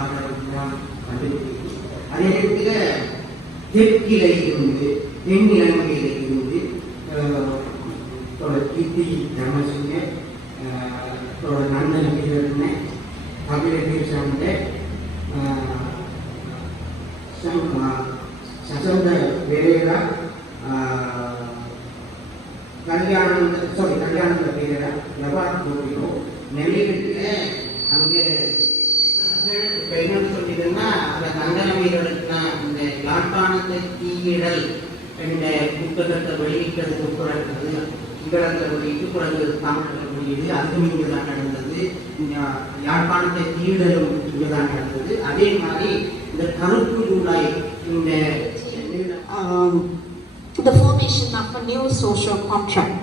பாடலாம் கண்டுபிடிக்கும் அதே நேரத்தில் தெற்கில இருந்து தென்னிலங்கையில இருந்து அஹ், தொடர் கித்தி தர்மசிங்க தொடர் நந்தன வீரர்னு தமிழர்கள் சார்ந்த சசந்த பெரேரா சிங்களத்தில் வெளியிட்டு பிறகு தமிழில் வெளியிடு அதுவும் இங்கே தான் நடந்தது யா- யாழ்ப்பாணத்தை தீயிடலும் இங்கே தான் நடந்தது அதே மாதிரி இந்த கருப்பு ஜூலாய் இந்த um, the formation of a new social contract.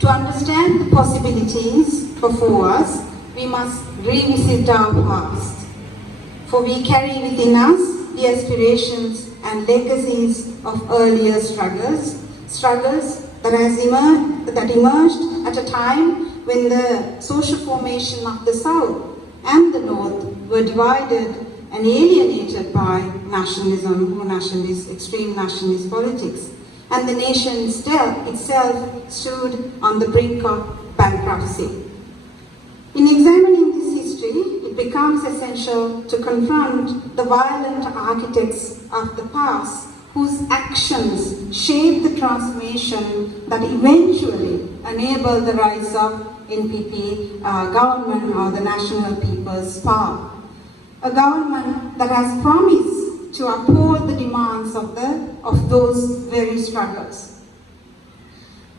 To understand the possibilities before us, we must revisit our past. For we carry within us the aspirations and legacies of earlier struggles, struggles that, has emerged, that emerged at a time when the social formation of the South and the North were divided and alienated by nationalism or nationalist, extreme nationalist politics. And the nation still, itself stood on the brink of bankruptcy. In examining this history, it becomes essential to confront the violent architects of the past whose actions shaped the transformation that eventually enabled the rise of NPP uh, government or the National People's Power. A government that has promised to uphold the demands of, the, of those very struggles.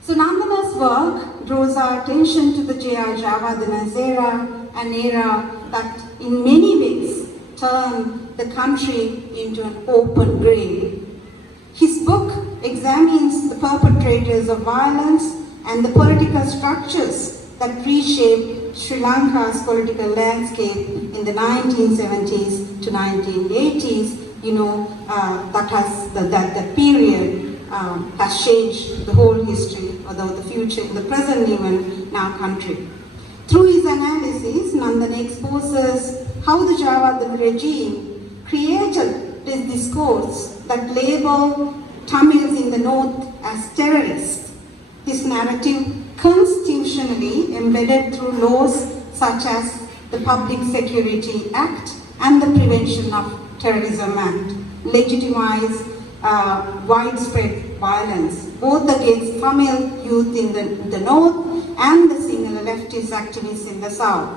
So Nandana's work draws our attention to the J.R. Javadana's era, an era that in many ways turned the country into an open grave. Examines the perpetrators of violence and the political structures that reshaped Sri Lanka's political landscape in the 1970s to 1980s. You know, uh, that has the, that, that period um, has changed the whole history, although the future, the present even in our country. Through his analysis, Nandan exposes how the Javadan regime created this discourse that labeled Tamils in the north as terrorists. This narrative constitutionally embedded through laws such as the Public Security Act and the Prevention of Terrorism Act legitimize uh, widespread violence both against Tamil youth in the, the north and the single leftist activists in the south.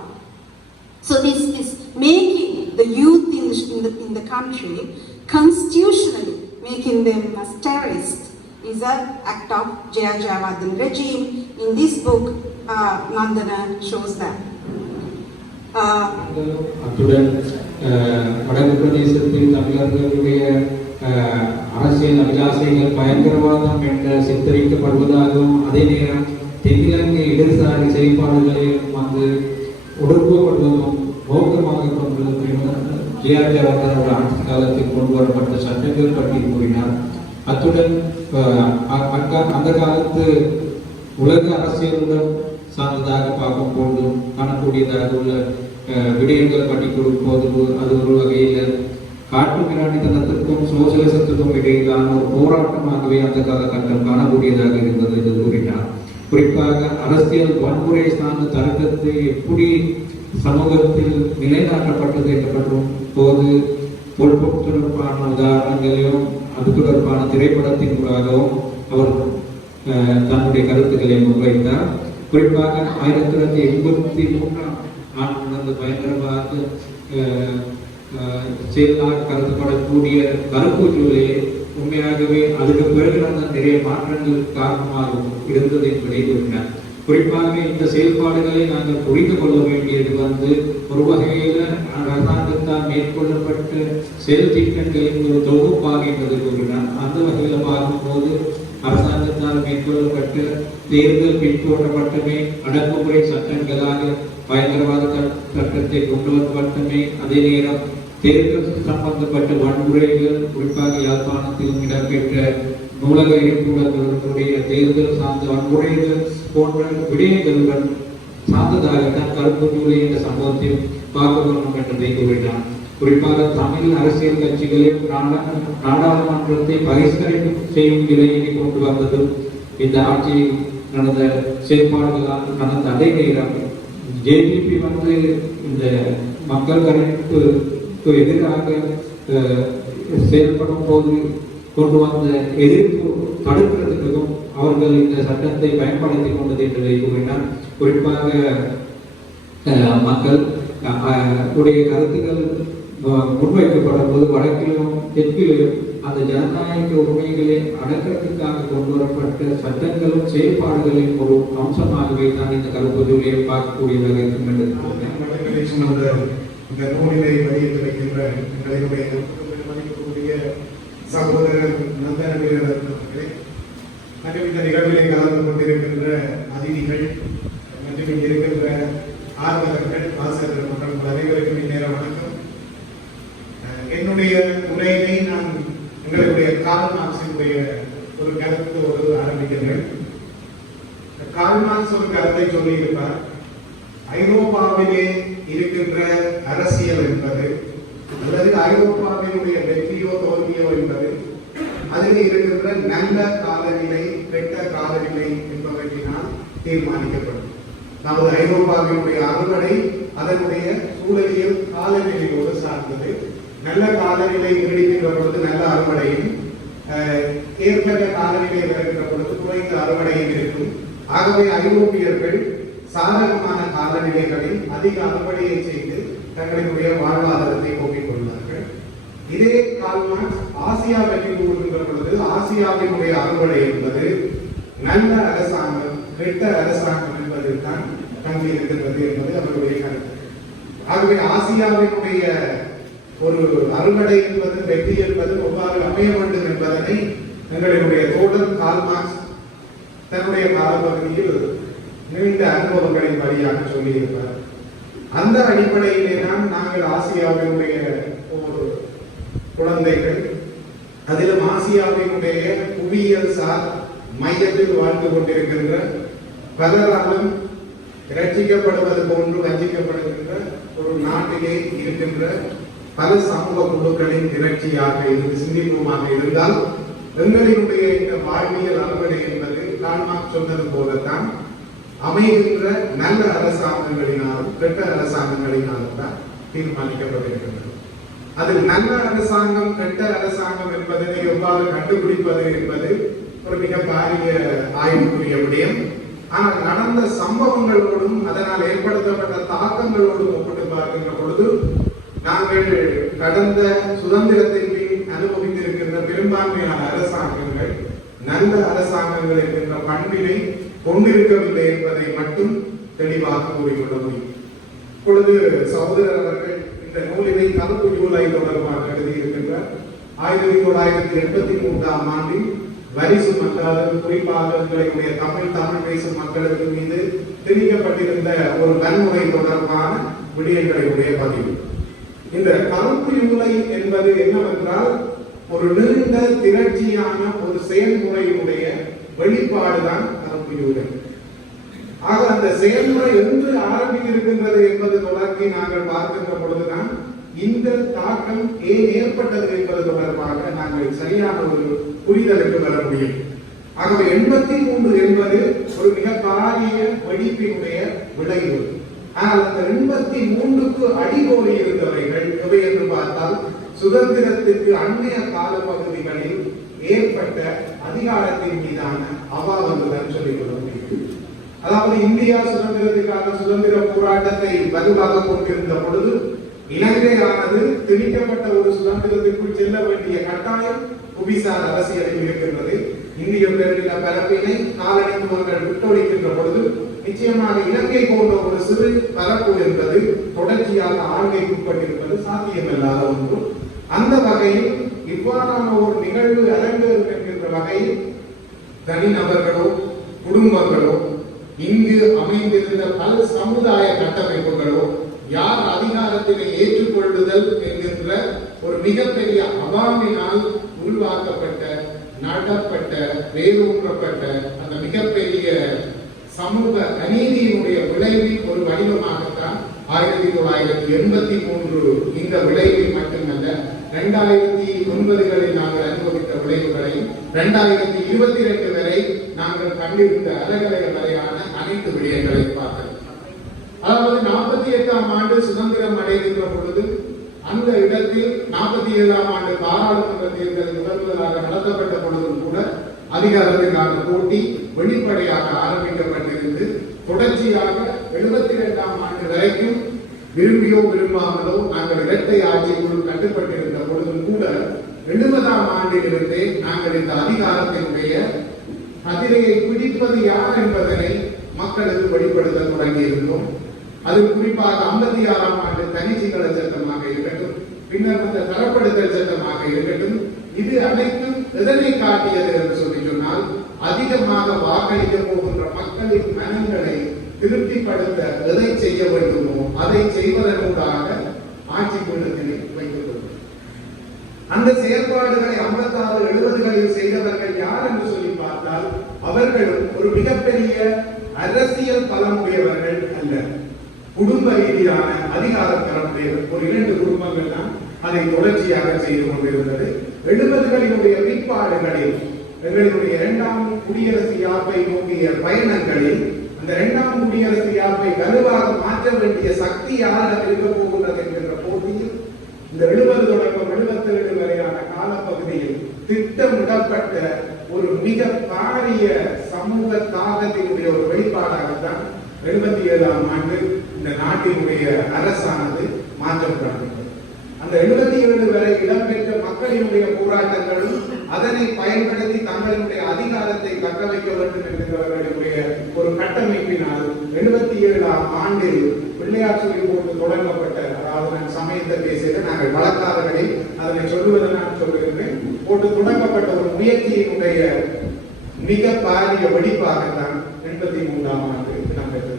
So this is making the youth in the, in the, in the country constitutionally making them as terrorists is an act of Jaya Jayavardhan regime. In this book, uh, Nandana shows that. Uh, அத்துடன் uh, வடக்கு பிரதேசத்தில் தமிழர்களுடைய uh, அரசியல் அபிலாசைகள் பயங்கரவாதம் என்ற சித்தரிக்கப்படுவதாகவும் அதே நேரம் தென்னிலங்கை இடதுசாரி செயல்பாடுகளையும் வந்து ஒடுக்கப்படுவதும் நோக்கமாக கொண்டு ஜிஆர்ஜிஆர் ஆட்சி காலத்தில் கொண்டு வரப்பட்ட சட்டங்கள் பற்றி கூறினார் அத்துடன் அந்த காலத்து உலக அரசியலுடன் சார்ந்ததாக பார்க்கும் பொழுதும் காணக்கூடியதாக உள்ள அஹ், விடயங்கள் பற்றி கொடுப்போது அது ஒரு வகையில் காட்டு மிராண்டித்தனத்திற்கும் சோசியலிசத்துக்கும் இடையிலான ஒரு போராட்டமாகவே அந்த காலகட்டம் காணக்கூடியதாக இருந்தது என்று கூறினார் குறிப்பாக அரசியல் வன்முறை சார்ந்த தர்க்கத்தை எப்படி சமூகத்தில் நிலைநாட்டப்பட்டது என்று போது பொறுப்பு தொடர்பான உதாரணங்களையும் அது தொடர்பான திரைப்படத்தின் மூலமாகவும் அவர் அஹ், தன்னுடைய கருத்துக்களை முன்வைத்தார். குறிப்பாக ஆயிரத்தி தொள்ளாயிரத்தி எண்பத்தி மூன்றாம் ஆண்டு நடந்த பயங்கரவாத அஹ், செயலாக கருதப்படக்கூடிய கருப்பு ஜூலை உண்மையாகவே அதுக்கு பிறகு நடந்த நிறைய மாற்றங்கள் காரணமாக இருந்ததை என்பதை குறிப்பாக இந்த செயல்பாடுகளை நாங்கள் புரிந்து கொள்ள வேண்டியது வந்து ஒரு வகையில் அரசாங்கத்தால் மேற்கொள்ளப்பட்ட செயல் திட்டங்களின் ஒரு தொகுப்பாக என்பதை கூறினார் அந்த வகையில் பார்க்கும்போது அரசாங்கத்தால் மேற்கொள்ளப்பட்டு தேர்தல் பின்பற்றப்பட்டமே அடக்குமுறை சட்டங்களாக பயங்கரவாத சட்டத்தை கொண்டு மட்டுமே அதே நேரம் தேர்தல் சம்பந்தப்பட்ட வன்முறைகள் குறிப்பாக யாழ்ப்பாணத்திலும் இடம்பெற்ற நூலக இயக்குநர்களுடைய தேர்தல் சார்ந்த வன்முறைகள் போன்ற விடயங்களுடன் சார்ந்ததாகத்தான் கருப்பு ஜூலை என்ற சம்பவத்தில் பார்க்க வேண்டும் என்றதை கூறினார் குறிப்பாக தமிழ் அரசியல் கட்சிகளில் நாடாளுமன்றத்தை பகிஷ்கரிப்பு செய்யும் நிலையை கொண்டு வந்தது இந்த ஆட்சி நடந்த செயற்பாடுகளால் நடந்த அதே நேரம் ஜேபிபி வந்து இந்த மக்கள் கணிப்புக்கு எதிராக அஹ், செயல்படும் போது கொண்டு வந்த எதிர்ப்பு தடுக்கிறதுக்கும் அவர்கள் இந்த சட்டத்தை பயன்படுத்தி கொண்டது என்று கூறினார் குறிப்பாக மக்கள் உடைய கருத்துக்கள் முன்வைக்கப்படும் போது வடக்கிலும் தெற்கிலும் அந்த ஜனநாயக உரிமைகளை அடக்கிறதுக்காக கொண்டு வரப்பட்ட சட்டங்களும் செயல்பாடுகளின் ஒரு அம்சமாகவே தான் இந்த கருப்பொருளை பார்க்கக்கூடியதாக இருக்கும் என்று கூறினார். இந்த நூலினை வெளியிட்டிருக்கின்ற எங்களுடைய சகோதரர் நந்தன வீரர் அவர்களே மற்றும் இந்த நிகழ்விலே கலந்து கொண்டிருக்கின்ற அதிதிகள் மற்றும் இங்கே இருக்கின்ற ஆர்வலர்கள் ஆசிரியர்கள் மற்றும் அனைவருக்கும் இந்நேர வணக்கம். அஹ் என்னுடைய உரையினை நான் எங்களுடைய கால் மார்க்சினுடைய ஒரு கருத்தோடு ஆரம்பிக்கிறேன். கால் மார்க்ஸ் ஒரு கருத்தை சொல்லியிருப்பார். ஐரோப்பாவிலே இருக்கின்ற அரசியல் என்பது அல்லது ஐரோப்பாவினுடைய வெற்றியோ தோல்வியோ என்பது அதில் இருக்கின்ற நல்ல காலநிலை கெட்ட காலநிலை என்பவற்றினால் தீர்மானிக்கப்படும். நமது ஐரோப்பாவினுடைய அறுவடை அதனுடைய சூழலியல் காலநிலையோடு சார்ந்தது. நல்ல காலநிலை நீடிக்கின்ற பொழுது நல்ல அறுவடையும் ஏற்பட்ட காலநிலை வருகின்ற பொழுது குறைந்த அறுவடையும் இருக்கும். ஆகவே ஐரோப்பியர்கள் சாதகமான காலநிலைகளில் அதிக அறுவடையை செய்து தங்களுடைய வாழ்வாதாரத்தை போக்கிக் கொள்வார்கள். இதே கால்மார்க்ஸ் ஆசியா பற்றி கூறுகின்ற பொழுது ஆசியாவினுடைய அறுவடை என்பது நல்ல அரசாங்கம் கெட்ட அரசாங்கம் என்பதில் தான் தங்கி இருக்கின்றது என்பது அவருடைய கருத்து. ஆகவே ஆசியாவினுடைய ஒரு அறுவடை என்பது வெற்றி என்பது எவ்வாறு அமைய வேண்டும் என்பதனை எங்களுடைய தோழர் கால்மார்க்ஸ் தன்னுடைய காலப்பகுதியில் நீண்ட அனுபவங்களின் வழியாக சொல்லியிருப்பார் அந்த அடிப்படையிலே தான் நாங்கள் ஆசியாவினுடைய ஒரு குழந்தைகள் அதிலும் ஆசியாவினுடைய புவியியல் சார் மையத்தில் வாழ்ந்து கொண்டிருக்கின்ற பலராலும் இரட்சிக்கப்படுவது போன்று வஞ்சிக்கப்படுகின்ற ஒரு நாட்டிலே இருக்கின்ற பல சமூக குழுக்களின் திரட்சியாக இருந்து சிந்திப்புமாக இருந்தால் எங்களினுடைய இந்த வாழ்வியல் அறுவடை என்பது கால்மார்க் சொன்னது போலத்தான் அமைகின்ற நல்ல அரசாங்கங்களினாலும் கெட்ட அரசாங்கங்களினாலும் தான் தீர்மானிக்கப்பட்டிருக்கின்றது அதில் நல்ல அரசாங்கம் கெட்ட அரசாங்கம் என்பதனை எவ்வாறு கண்டுபிடிப்பது என்பது ஒரு மிக பாரிய ஆய்வுக்குரிய விடயம். ஆனால் நடந்த சம்பவங்களோடும் அதனால் ஏற்படுத்தப்பட்ட தாக்கங்களோடும் ஒப்பிட்டு பார்க்கின்ற பொழுது நாங்கள் கடந்த சுதந்திரத்தின் பின் அனுபவித்திருக்கின்ற பெரும்பான்மையான அரசாங்கங்கள் நல்ல அரசாங்கங்கள் என்கின்ற பண்பினை கொண்டிருக்கவில்லை என்பதை மட்டும் தெளிவாக கூறிக்கொள்ள முடியும். இப்பொழுது சகோதரர் அவர்கள் இந்த நூலினை கருப்பு ஜூலை தொடர்பாக எழுதியிருக்கின்றார். ஆயிரத்தி தொள்ளாயிரத்தி எண்பத்தி மூன்றாம் ஆண்டில் வரி சுமத்தாத குறிப்பாக எங்களுடைய தமிழ் தமிழ் பேசும் மக்களுக்கு மீது திணிக்கப்பட்டிருந்த ஒரு வன்முறை தொடர்பான விடயங்களுடைய பதிவு. இந்த கருப்பு யூலை என்பது என்னவென்றால் ஒரு நீண்ட திரட்சியான ஒரு செயல்முறையினுடைய வெளிப்பாடுதான் கருப்பு யூலை ஆக அந்த செயல்முறை என்று ஆரம்பித்திருக்கின்றது என்பது தொடர்பை நாங்கள் பார்க்கின்ற பொழுதுதான் இந்த தாக்கம் ஏன் ஏற்பட்டது என்பது தொடர்பாக நாங்கள் சரியான ஒரு புரிதலுக்கு வர முடியும். ஆகவே எண்பத்தி மூன்று என்பது ஒரு மிக பாரிய வெடிப்பினுடைய விளைவு. ஆனால் அந்த எண்பத்தி மூன்றுக்கு அடிகோலி இருந்தவைகள் எவை என்று பார்த்தால் சுதந்திரத்துக்கு அண்மைய கால பகுதிகளில் ஏற்பட்ட அதிகாரத்தின் மீதான அவாதங்கள் சொல்லிக் முடியும். அதாவது இந்தியா சுதந்திரத்துக்காக சுதந்திர போராட்டத்தை வலுவாக கொண்டிருந்த பொழுது இலங்கையானது திணிக்கப்பட்ட ஒரு சுதந்திரத்திற்குள் செல்ல வேண்டிய கட்டாயம் புவிசார் அரசியலில் இருக்கின்றது இந்திய பெருநில பரப்பினை காலனித்துவங்கள் விட்டொழிக்கின்ற பொழுது நிச்சயமாக இலங்கை போன்ற ஒரு சிறு பரப்பு என்பது தொடர்ச்சியாக ஆண்மைக்குட்பட்டிருப்பது சாத்தியமில்லாத ஒன்று. அந்த வகையில் இவ்வாறான ஒரு நிகழ்வு அரங்கு என்கின்ற வகையில் தனிநபர்களோ குடும்பங்களோ இங்கு அமைந்திருந்த பல சமுதாய கட்டமைப்புகளோ யார் அதிகாரத்தினை ஏற்றுக்கொள்ளுதல் என்கின்ற ஒரு மிகப்பெரிய அபாமினால் உருவாக்கப்பட்ட நடப்பட்ட வேரூன்றப்பட்ட அந்த மிகப்பெரிய சமூக அநீதியினுடைய விளைவின் ஒரு வடிவமாகத்தான் ஆயிரத்தி தொள்ளாயிரத்தி எண்பத்தி மூன்று இந்த விளைவில் மட்டுமல்ல இரண்டாயிரத்தி ஒன்பதுகளில் நாங்கள் அனுபவித்த விளைவுகளையும் இரண்டாயிரத்தி இருபத்தி ரெண்டு வரை நாங்கள் கண்டிருந்த அறகலை வரையான அனைத்து விடயங்களையும் பார்த்தோம் அதாவது நாற்பத்தி எட்டாம் ஆண்டு சுதந்திரம் அடைகின்ற பொழுது அந்த இடத்தில் நாற்பத்தி ஏழாம் ஆண்டு பாராளுமன்ற தேர்தல் முதல் முதலாக நடத்தப்பட்ட பொழுதும் கூட அதிகாரத்திற்கான போட்டி வெளிப்படையாக ஆரம்பிக்கப்பட்டிருந்து தொடர்ச்சியாக எழுபத்தி இரண்டாம் ஆண்டு வரைக்கும் விரும்பியோ விரும்பாமலோ நாங்கள் இரட்டை ஆட்சிக்குள் கட்டுப்பட்டிருந்த பொழுதும் கூட எழுபதாம் ஆண்டிலிருந்தே நாங்கள் இந்த அதிகாரத்தினுடைய கதிரையை பிடிப்பது யார் என்பதனை மக்களுக்கு வெளிப்படுத்த தொடங்கியிருந்தோம். அது குறிப்பாக ஐம்பத்தி ஆறாம் ஆண்டு தனி சிங்கள சட்டமாக இருக்கட்டும் பின்னர் இந்த தரப்படுத்தல் சட்டமாக இருக்கட்டும் இது அனைத்தும் எதனை காட்டியது என்று சொல்லி சொன்னால் அதிகமாக வாக்களிக்க போகின்ற மக்களின் மனங்களை திருப்திப்படுத்த எதை செய்ய வேண்டுமோ அதை செய்வதனூடாக ஆட்சி பீடத்தினை வைத்துக் அந்த செயற்பாடுகளை ஐம்பத்தாறு எழுபதுகளில் செய்தவர்கள் யார் என்று சொல்லி பார்த்தால் அவர்களும் ஒரு மிகப்பெரிய அரசியல் பலமுடையவர்கள் அல்ல. குடும்ப ரீதியான அதிகாரம் தரமுடையவர் ஒரு இரண்டு குடும்பங்கள் தான் அதை தொடர்ச்சியாக செய்து கொண்டிருந்தது. எழுபதுகளினுடைய பிற்பாடுகளில் எங்களுடைய இரண்டாம் குடியரசு யாப்பை நோக்கிய பயணங்களில் அந்த இரண்டாம் குடியரசு யாப்பை வலுவாக மாற்ற வேண்டிய சக்தி யாரிடம் இருக்க போகின்றது என்கின்ற போட்டியில் இந்த எழுபது தொடக்கம் எழுபத்தி ஏழு வரையான காலப்பகுதியில் திட்டமிடப்பட்ட ஒரு மிக பாரிய சமூக தாக்கத்தினுடைய ஒரு வெளிப்பாடாகத்தான் எழுபத்தி ஏழாம் ஆண்டு இந்த நாட்டினுடைய அரசானது மாற்றப்பட்டது அந்த எழுபத்தி ஏழு வரை இடம்பெற்ற மக்களினுடைய போராட்டங்களும் அதனை பயன்படுத்தி தங்களுடைய அதிகாரத்தை தக்க வைக்க வேண்டும் என்கிறவர்களுடைய ஒரு கட்டமைப்பினால் எழுபத்தி ஏழாம் ஆண்டில் பிள்ளையார் சொல்லி போட்டு தொடங்கப்பட்ட அதாவது நான் சமயத்தை பேசுகிறேன் நாங்கள் வழக்காளர்களை அதனை சொல்லுவதை நான் சொல்லுகிறேன் போட்டு தொடங்கப்பட்ட ஒரு முயற்சியினுடைய மிக பாரிய வெடிப்பாகத்தான் எண்பத்தி மூன்றாம் ஆண்டு இடம்பெற்றது.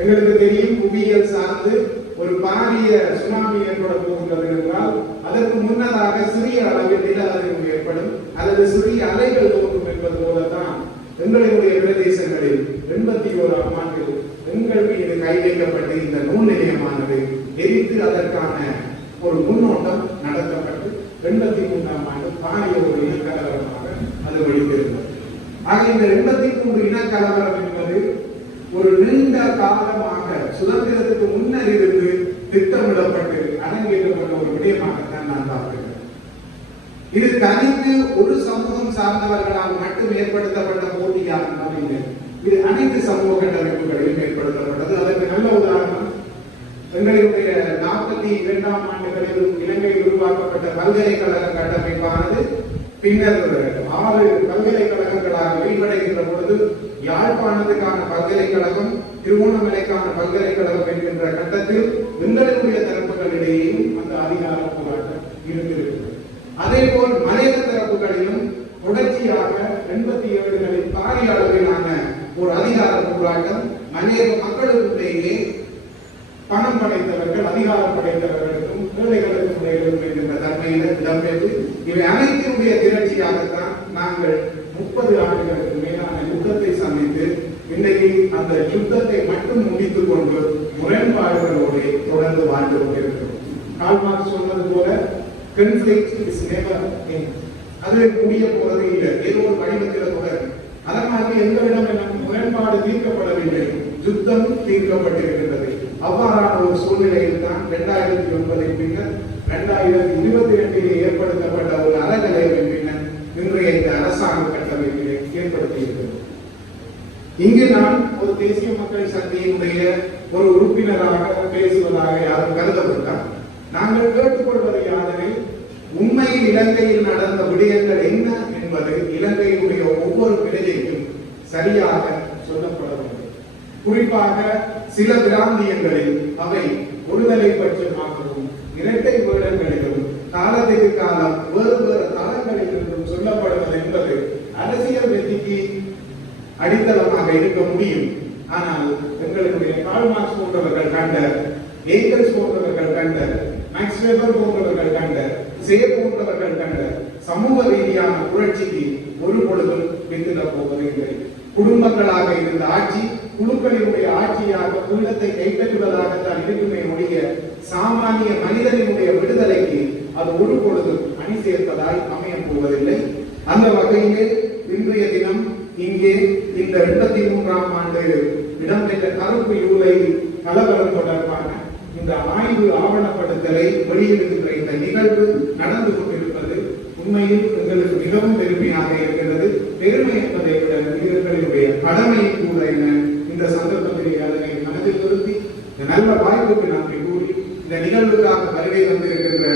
எங்களுக்கு தெரியும் புவியியல் சார்ந்து ஒரு பாரிய சுனாமி ஏற்பட போகின்றது என்றால் அதற்கு முன்னதாக சிறிய அளவில் நில அதிர்வு ஏற்படும் அல்லது சிறிய அலைகள் தோன்றும் என்பது போலதான் எங்களுடைய பிரதேசங்களில் எண்பத்தி ஓராம் ஆண்டில் உங்களுக்கு இது கை வைக்கப்பட்டு இந்த நூல் நிலையமானது எரித்து அதற்கான ஒரு முன்னோட்டம் நடத்தப்பட்டு எண்பத்தி மூன்றாம் ஆண்டு பாரிய ஒரு இனக்கலவரமாக அது வெளியிருந்தது ஆக இந்த எண்பத்தி மூன்று இனக்கலவரம் என்பது ஒரு நீண்ட காலமாக சுதந்திரத்துக்கு முன்னர் இருந்து திட்டமிடப்பட்டு அரங்கேற்றப்பட்ட ஒரு விடயமாகத்தான் நான் பார்க்கிறேன். இது தனித்து ஒரு சமூகம் சார்ந்தவர்களால் மட்டும் ஏற்படுத்தப்பட்ட போட்டியாக இல்லை இது அனைத்து சமூக கட்டமைப்புகளிலும் ஏற்படுத்தப்பட்டது. அதற்கு நல்ல உதாரணம் எங்களுடைய நாற்பத்தி இரண்டாம் ஆண்டுகளில் இலங்கையில் உருவாக்கப்பட்ட பல்கலைக்கழக கட்டமைப்பானது பின்னர் ஆறு பல்கலைக்கழகங்களாக விரிவடைகின்ற பொழுது யாழ்ப்பாணத்துக்கான பல்கலைக்கழகம் திருவோணமலைக்கான பல்கலைக்கழகம் என்கின்ற கட்டத்தில் எங்களுடைய தரப்புகளிடையேயும் அந்த அதிகார போராட்டம் இருக்கிறது அதே போல் மலையக தரப்புகளிலும் தொடர்ச்சியாக எண்பத்தி ஏழுகளில் பாரிய அளவிலான ஒரு அதிகார போராட்டம் மலையக மக்களுக்குள்ளேயே பணம் படைத்தவர்கள் அதிகாரம் படைத்தவர்களுக்கும் ஏழைகளுக்கும் இடையிலும் என்கின்ற தன்மையில இடம்பெற்று இவை அனைத்தினுடைய திரட்சியாகத்தான் நாங்கள் முப்பது ஆண்டுகளுக்கு மேலான யுத்தத்தை சந்தித்து இன்றைக்கு அந்த யுத்தத்தை மட்டும் முடித்துக் கொண்டு முரண்பாடுகளோடு தொடர்ந்து வாழ்ந்து கொண்டிருக்கிறோம். கால் சொன்னது போல conflict அது முடிய போறது இல்லை. ஏதோ ஒரு வடிவத்தில் தொடரும். அதே மாதிரி எங்களிடம் முரண்பாடு தீர்க்கப்படவில்லை. யுத்தம் தீர்க்கப்பட்டிருக்கிறது அவ்வாறான ஒரு சூழ்நிலையில் தான் இரண்டாயிரத்தி ஒன்பதை பின்னர் இரண்டாயிரத்தி இருபத்தி ரெண்டிலே ஏற்படுத்தப்பட்ட ஒரு அறநிலையின் பின்னர் இன்றைய இந்த அரசாங்க கட்டமைப்பிலே ஏற்படுத்தியிருக்கிறது. இங்கு நான் ஒரு தேசிய மக்கள் சக்தியினுடைய ஒரு உறுப்பினராக பேசுவதாக யாரும் கருதப்பட்டால் நாங்கள் கேட்டுக்கொள்வது யாதெனில் உண்மையில் இலங்கையில் நடந்த விடயங்கள் என்ன என்பது இலங்கையினுடைய ஒவ்வொரு விடயையும் சரியாக சொல்லப்பட வேண்டும் குறிப்பாக சில பிராந்தியங்களில் அவை ஒருதலை பட்சமாகவும் இரட்டை வேடங்களிலும் காலத்துக்கு காலம் வேறு வேறு தளங்களில் சொல்லப்படுவது என்பது அரசியல் வெற்றிக்கு அடித்தளமாக இருக்க முடியும். ஆனால் எங்களுடைய கால் மார்க்ஸ் போன்றவர்கள் கண்ட ஏங்கல்ஸ் போன்றவர்கள் கண்ட மேக்ஸ் வெபர் போன்றவர்கள் கண்ட சே போன்றவர்கள் கண்ட சமூக ரீதியான புரட்சிக்கு ஒரு பொழுதும் பிந்திட போவதில்லை. குடும்பங்களாக இருந்த ஆட்சி குழுக்களினுடைய ஆட்சியாக புனிதத்தை கைப்பற்றுவதாகத்தான் இருக்குமே ஒழிய சாமானிய மனிதனினுடைய விடுதலைக்கு அது ஒரு பொழுதும் அணி சேர்ப்பதாய் அமையப் போவதில்லை அந்த வகையிலே இன்றைய தினம் இங்கே இந்த எண்பத்தி மூன்றாம் ஆண்டு இடம்பெற்ற கருப்பு யூலை கலவரம் தொடர்பான இந்த ஆய்வு ஆவணப்படுத்தலை வெளியிடுகின்ற இந்த நிகழ்வு நடந்து கொண்டிருப்பது உண்மையில் எங்களுக்கு மிகவும் பெருமையாக இருக்கிறது பெருமை என்பதை விட இவர்களுடைய கடமை கூட என இந்த சந்தர்ப்பத்திலே அதனை மனதில் நிறுத்தி இந்த நல்ல வாய்ப்புக்கு நன்றி கூறி இந்த நிகழ்வுக்காக வருகை வந்திருக்கின்ற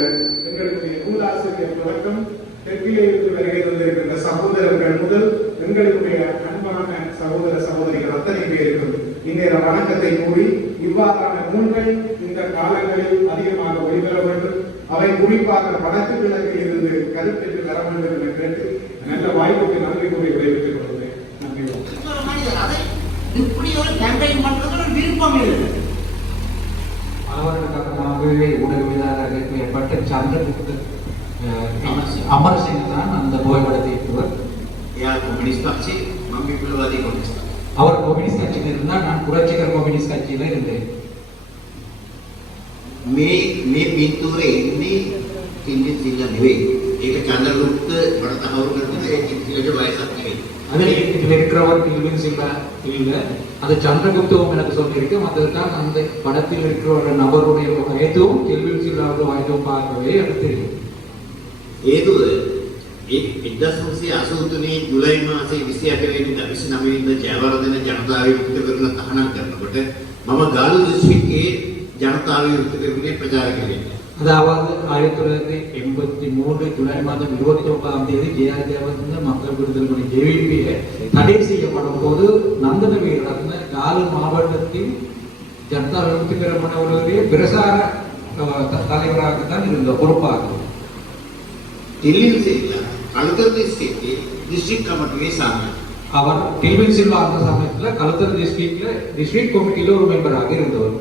எங்களுடைய நூலாசிரியர் தொடக்கம் தெற்கிலே இருந்து வருகை வந்திருக்கின்ற சகோதரர்கள் முதல் எங்களுடைய அன்பான சகோதர சகோதரிகள் அத்தனை பேருக்கும் இந்நேர வணக்கத்தை கூறி இவ்வாறான நூல்கள் இந்த காலங்களில் அதிகமாக ஒளிபெற வேண்டும். அவை குறிப்பாக வடக்கு கிழக்கில் இருந்து கருத்துக்கு வர வேண்டும் என கேட்டு நல்ல வாய்ப்புக்கு நன்றி கூறி விளைவித்துக் கொள்கிறேன். நன்றி. இப்படி ஒரு கேம்பெயின் பண்றது ஒரு விருப்பம் இல்லை. ஏற்பட்ட சந்திரகுப்த அமரசிங் தான் அந்த புகைப்படத்தை இட்டுவர் එයා කොමිනිස්ට් පක්ෂේ මම විප්ලවවාදී කොමිනිස්ට් அவர் கம்யூனிஸ்ட் கட்சியில் இருந்தால் நான் புரட்சிகர கம்யூனிஸ்ட் கட்சியில இருந்தேன் මේ මේ පින්තූරේ ඉන්නේ කිල්ලි සිල්ල නෙවෙයි ඒක චන්ද්‍රගුප්ත මට තහවුරු කරන ඒ කිල්ලිට වයසක් නෙවෙයි அதில் இதில் இருக்கிறவர் கில்வின் சில்வா இல்லை அது சந்திரகுப்தவும் எனக்கு சொல்லியிருக்கு மற்றதுதான் அந்த படத்தில் இருக்கிற ஒரு நபருடைய வயதும் கில்வின் சில்வாவுடைய வயதும் பார்க்கவே எனக்கு தெரியும் හේතුව ඒ 1983 ජුලයි මාසේ 28 වෙනිදා 29 වෙනිදා ජයවර්ධන ජනතාව විමුක්ත කරන තහනම් කරනකොට මම ගාලු දිස්ත්‍රික්කයේ ජනතාව විමුක්ත කරන්නේ ප්‍රචාර කළේ. அதாவது ஆயிரத்தி தொள்ளாயிரத்தி எண்பத்தி மூன்று ஜூலை மாதம் இருபத்தி ஒன்பதாம் தேதி ஜெயார் தேவத்தின் மக்கள் விடுதலை ஜேவிபியை தடை செய்யப்படும் போது நந்தன நடந்த நாலு மாவட்டத்தில் ஜனதா விமுக்தி பெருமன பிரசார தலைவராகத்தான் இருந்த பொறுப்பாக. டெல்லியில் செய்தார் அழுத்தத்தை சேர்த்து டிஸ்ட்ரிக்ட் கமிட்டியை சார்ந்தார் அவர் டெல்வின் சில்வா அந்த சமயத்தில் கலத்தர் டிஸ்ட்ரிக்ட்ல டிஸ்ட்ரிக்ட் கமிட்டியில ஒரு மெம்பராக இருந்தவர்.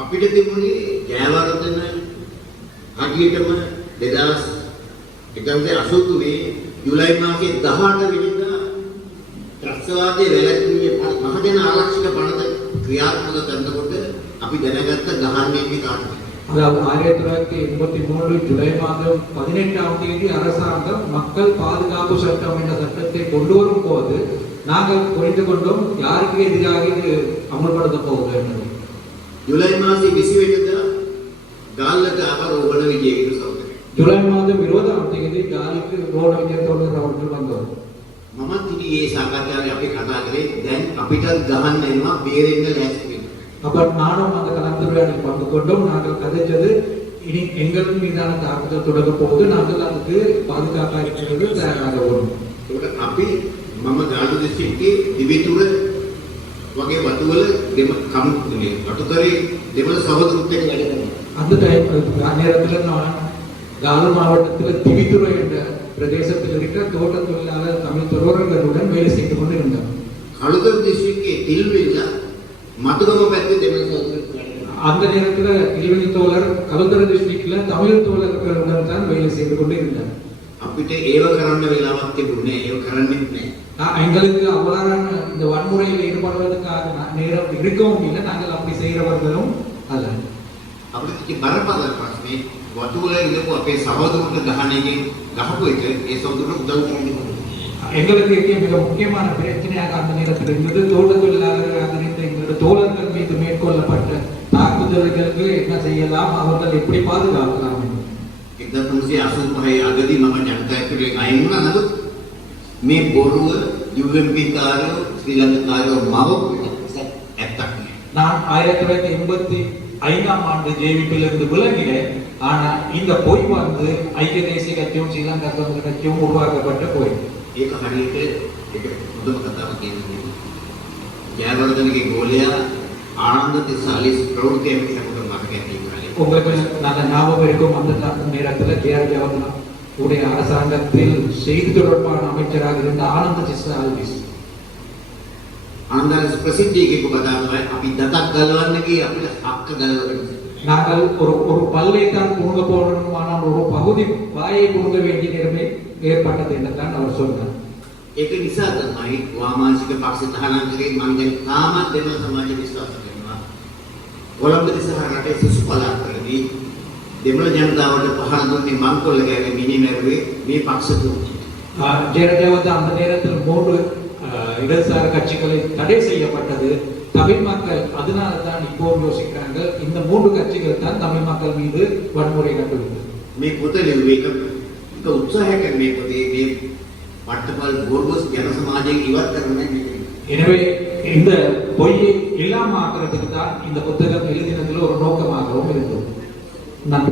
அப்படித்த மொழி ஜெயவாரத்தின் අපිට තිබුණේ ජයවර්ධන හදියටම 2083 ජූලයි මාසයේ 18 වෙනිදා ත්‍රස්තවාදයේ වැළැක්වීමේ පන- මහජන ආරක්ෂක පනත ක්‍රියාත්මක කරනකොට අපි දැනගත්ත ගහන්නේ කාටද? அதாவது ஆயிரத்தி தொள்ளாயிரத்தி எண்பத்தி மூன்று ஜூலை மாதம் பதினெட்டாம் தேதி அரசாங்கம் மக்கள் பாதுகாப்பு சட்டம் என்ற சட்டத்தை கொண்டு வரும் போது நாங்கள் புரிந்து கொண்டோம் யாருக்கு எதிராக இது அமல்படுத்த போகுது என்பதை ජූලයි මාසයේ 20 වෙනිදා ගාල්ලට ආවර ඕබන විජේවීර සහෝදරයා. ஜூலை மாதம் இருபதாம் தேதி காலிக்கு ரோட விஜயத்தோடு அவர்கள் வந்தவர் මමත් ඉතින් මේ සාකච්ඡාවේ අපි කතා කරේ දැන් අපිටත් ගහන්න එනවා බේරෙන්න ලෑස්ති වෙන්න. அப்ப நானும் அந்த கலந்துரையாடல் பங்கு கொண்டோம் நாங்கள் கதைச்சது இனி எங்கள் மீதான தாக்குதல் தொடங்க போது நாங்கள் அதுக்கு பாதுகாப்பாக இருக்கிறது தயாராக வரும் ඒකට අපි මම ගාල්ල දිස්ත්‍රික්කයේ දිවිතුර වගේ වතුවල දෙම කම් මේ அந்த டைம் நேரத்தில் நான் கால திவித்துறை என்ற பிரதேசத்தில் இருக்கிற தோட்ட தொழிலாளர் தமிழ் துறவர்களுடன் வேலை செய்து கொண்டு இருந்தார் கழுதல் திசுக்கு தில்வில்ல மதுகம பற்றி அந்த நேரத்தில் இளவெளி தோழர் கலந்தர டிஸ்ட்ரிக்ட்ல தமிழ் தோழர்களுடன் தான் வேலை செய்து கொண்டு இருந்தார் அப்படின்ட்டு ஏவ கரண்ட வேலாவாத்தி ஏவ கரண்டின்னு நான் எங்களுக்கு அவ்வாறான இந்த வன்முறையில் ஈடுபடுவதற்காக நா- நேரம் இருக்கவும் இல்லை நாங்கள் அப்படி செய்கிறவர்களும் அல்ல අපිට තිබ්බ බරපතල ප්‍රශ්නේ වතුවල ඉඳපු අපේ සහෝදරුන්ට ගහන එකෙන් ගහපු එක ඒ සහෝදරුන්ට උදව් කරන්නේ. எங்களுக்கு இருக்க மிக முக்கியமான பிரச்சனையாக அந்த நேரத்தில் இருந்தது தோட்ட தொழிலாளர்களாக இருந்த எங்களுடைய தோழர்கள் மீது மேற்கொள்ளப்பட்ட தாக்குதல்களுக்கு என்ன செய்யலாம் அவர்கள் எப்படி பாதுகாக்கலாம் என்று. 1985 අගදී මම ජනතාවගේ අයින් වුණා නමුත් මේ බොරුව UMP කාරයෝ ශ්‍රී ලංකාරයෝ මවපු ඇත්තක් නෑ. நான் ஆயிரத்தி தொள்ளாயிரத்தி எண்பத்தி ஐந்தாம் ஆண்டு ஜேவிபியில் இருந்து விலகினேன் ஆனா இந்த பொய் வந்து ஐக்கிய தேசிய கட்சியும் ஸ்ரீலங்கா சுதந்திர கட்சியும் உருவாக்கப்பட்ட பொய் ඒක හරියට ඒක හොඳම කතාව කියන්නේ. ජයවර්ධනගේ ගෝලයා ආනන්ද තිසාලිස් ප්‍රවෘත්ති ඇමති හැමෝටම මතක ඇති කාලේ. உங்களுக்கு நல்ல ஞாபகம் இருக்கும் அந்த த- நேரத்தில் கேஆர் ஜவஹர்லால் உடைய அரசாங்கத்தில் செய்தி தொடர்பான அமைச்சராக இருந்த ஆனந்த சிஸ்ரா ஆல்விஸ் ආනන්ද ප්‍රසිද්ධිය කියපු කතාවයි අපි දතක් ගලවන්න ගියේ අපිට හක්ක ගලවන්න. நாங்கள் ஒரு ஒரு பல்லை தான் புடுங்க போடணுமானால் ஒரு பகுதி வாயை புடுங்க வேண்டிய நிலைமை ஏற்பட்டது என்று தான் அவர் சொன்னார் ඒක නිසා තමයි වාමාංශික පක්ෂ තහනම් කරේ මම දැන් තාමත් දෙමළ සමාජය විශ්වාස කරනවා. කොළඹ සහ රටේ සුසු පළාත්වලදී දෙමළ ජනතාවට පහර දුන්නේ මංකොල්ල ගෑවේ මිනිමරුවේ මේ පක්ෂ තුන. ஆஹ் ஜெயலலிதா அந்த நேரத்தில் மூன்று ஆஹ், இடதுசாரி கட்சிகளை தடை செய்யப்பட்டது தமிழ் மக்கள் அதனால தான் இப்போ யோசிக்கிறாங்க இந்த மூன்று கட்சிகள் தான் தமிழ் மக்கள் மீது வன்முறை கட்டுவிட்டது මේ පොත ලිව්වේ එක එක උත්සාහයකින් මේ පොතේ මේ පට්ටපල් බෝර්ගස් ජන සමාජයෙන් ඉවත් කරන්න මේක. எனவே இந்த பொய்யை இல்லாம ஆக்குறதுக்கு தான் இந்த புத்தகம் எழுதினதுல ஒரு நோக்கமாகவும் இருந்தது நன்றி